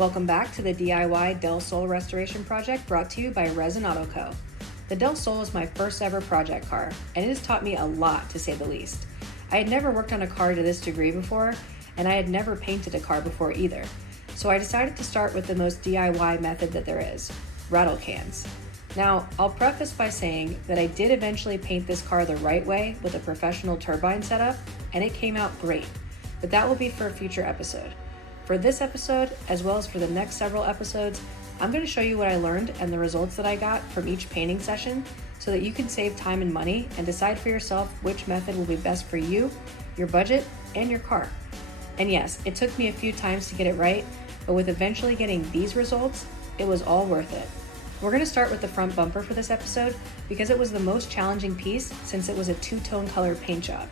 Welcome back to the DIY Del Sol restoration project brought to you by Resin Auto Co. The Del Sol is my first ever project car, and it has taught me a lot to say the least. I had never worked on a car to this degree before, and I had never painted a car before either. So I decided to start with the most DIY method that there is, rattle cans. Now, I'll preface by saying that I did eventually paint this car the right way with a professional turbine setup, and it came out great, but that will be for a future episode. For this episode, as well as for the next several episodes, I'm going to show you what I learned and the results that I got from each painting session so that you can save time and money and decide for yourself which method will be best for you, your budget, and your car. And yes, it took me a few times to get it right, but with eventually getting these results, it was all worth it. We're going to start with the front bumper for this episode because it was the most challenging piece since it was a two-tone color paint job.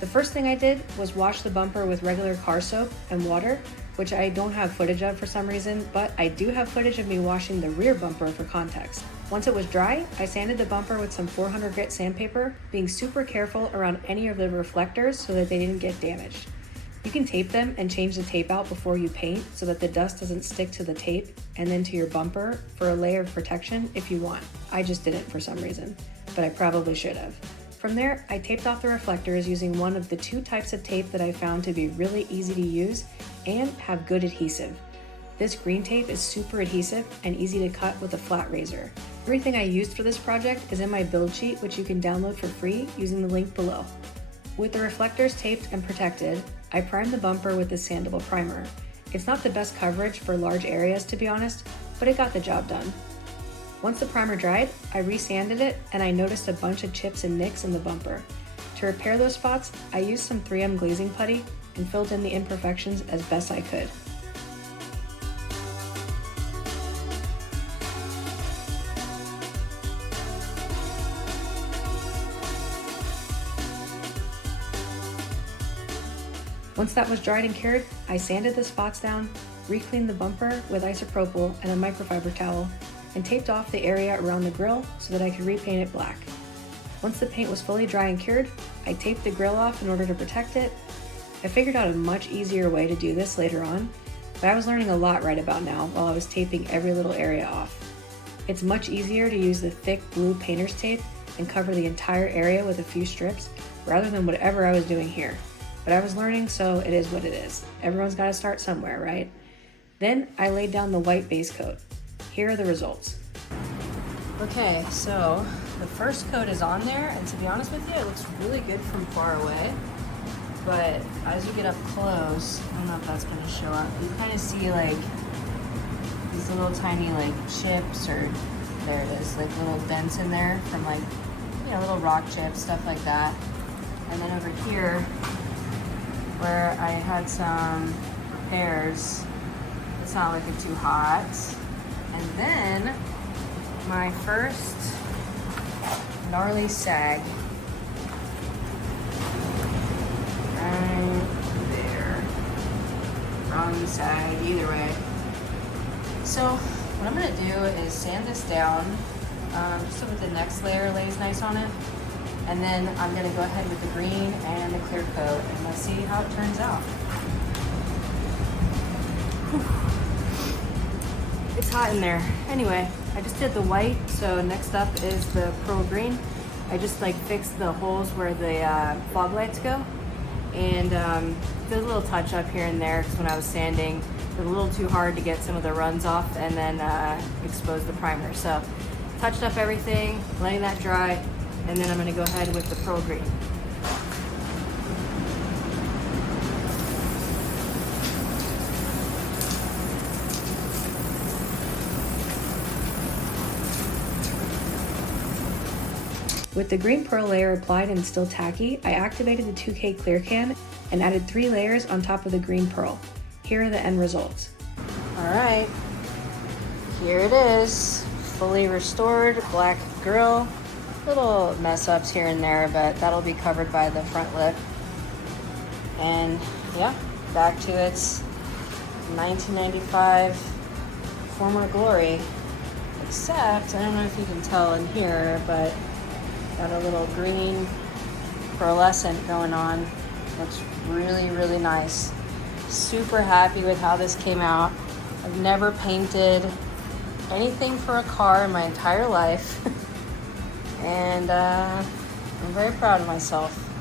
The first thing I did was wash the bumper with regular car soap and water, which I don't have footage of for some reason, but I do have footage of me washing the rear bumper for context. Once it was dry, I sanded the bumper with some 400 grit sandpaper, being super careful around any of the reflectors so that they didn't get damaged. You can tape them and change the tape out before you paint so that the dust doesn't stick to the tape and then to your bumper for a layer of protection if you want. I just didn't for some reason, but I probably should have. From there, I taped off the reflectors using one of the two types of tape that I found to be really easy to use and have good adhesive. This green tape is super adhesive and easy to cut with a flat razor. Everything I used for this project is in my build sheet, which you can download for free using the link below. With the reflectors taped and protected, I primed the bumper with this sandable primer. It's not the best coverage for large areas to be honest, but it got the job done. Once the primer dried, I re-sanded it and I noticed a bunch of chips and nicks in the bumper. To repair those spots, I used some 3M glazing putty and filled in the imperfections as best I could. Once that was dried and cured, I sanded the spots down, re-cleaned the bumper with isopropyl and a microfiber towel, and taped off the area around the grille so that I could repaint it black. Once the paint was fully dry and cured, I taped the grille off in order to protect it. I figured out a much easier way to do this later on, but I was learning a lot right about now while I was taping every little area off. It's much easier to use the thick blue painter's tape and cover the entire area with a few strips rather than whatever I was doing here. But I was learning, so it is what it is. Everyone's got to start somewhere, right? Then I laid down the white base coat. Here are the results. Okay, so the first coat is on there, and to be honest with you, it looks really good from far away. But as you get up close, I don't know if that's gonna show up, you kind of see like these little tiny like chips, or there it is, like little dents in there from like, you know, little rock chips, stuff like that. And then over here, where I had some repairs, it's not looking too hot. And then my first gnarly sag right there. Wrong side, either way. So what I'm gonna do is sand this down just so that the next layer lays nice on it. And then I'm gonna go ahead with the green and the clear coat and let's see how it turns out. Whew. It's hot in there. Anyway, I just did the white, so next up is the pearl green. I just like fixed the holes where the fog lights go, and did a little touch up here and there because when I was sanding, it was a little too hard to get some of the runs off and then expose the primer. So touched up everything, letting that dry, and then I'm gonna go ahead with the pearl green. With the green pearl layer applied and still tacky, I activated the 2K clear can and added 3 layers on top of the green pearl. Here are the end results. All right, here it is, fully restored black grille. Little mess ups here and there, but that'll be covered by the front lip. And yeah, back to its 1995 former glory. Except, I don't know if you can tell in here, but got a little green pearlescent going on. Looks really, really nice. Super happy with how this came out. I've never painted anything for a car in my entire life. And I'm very proud of myself.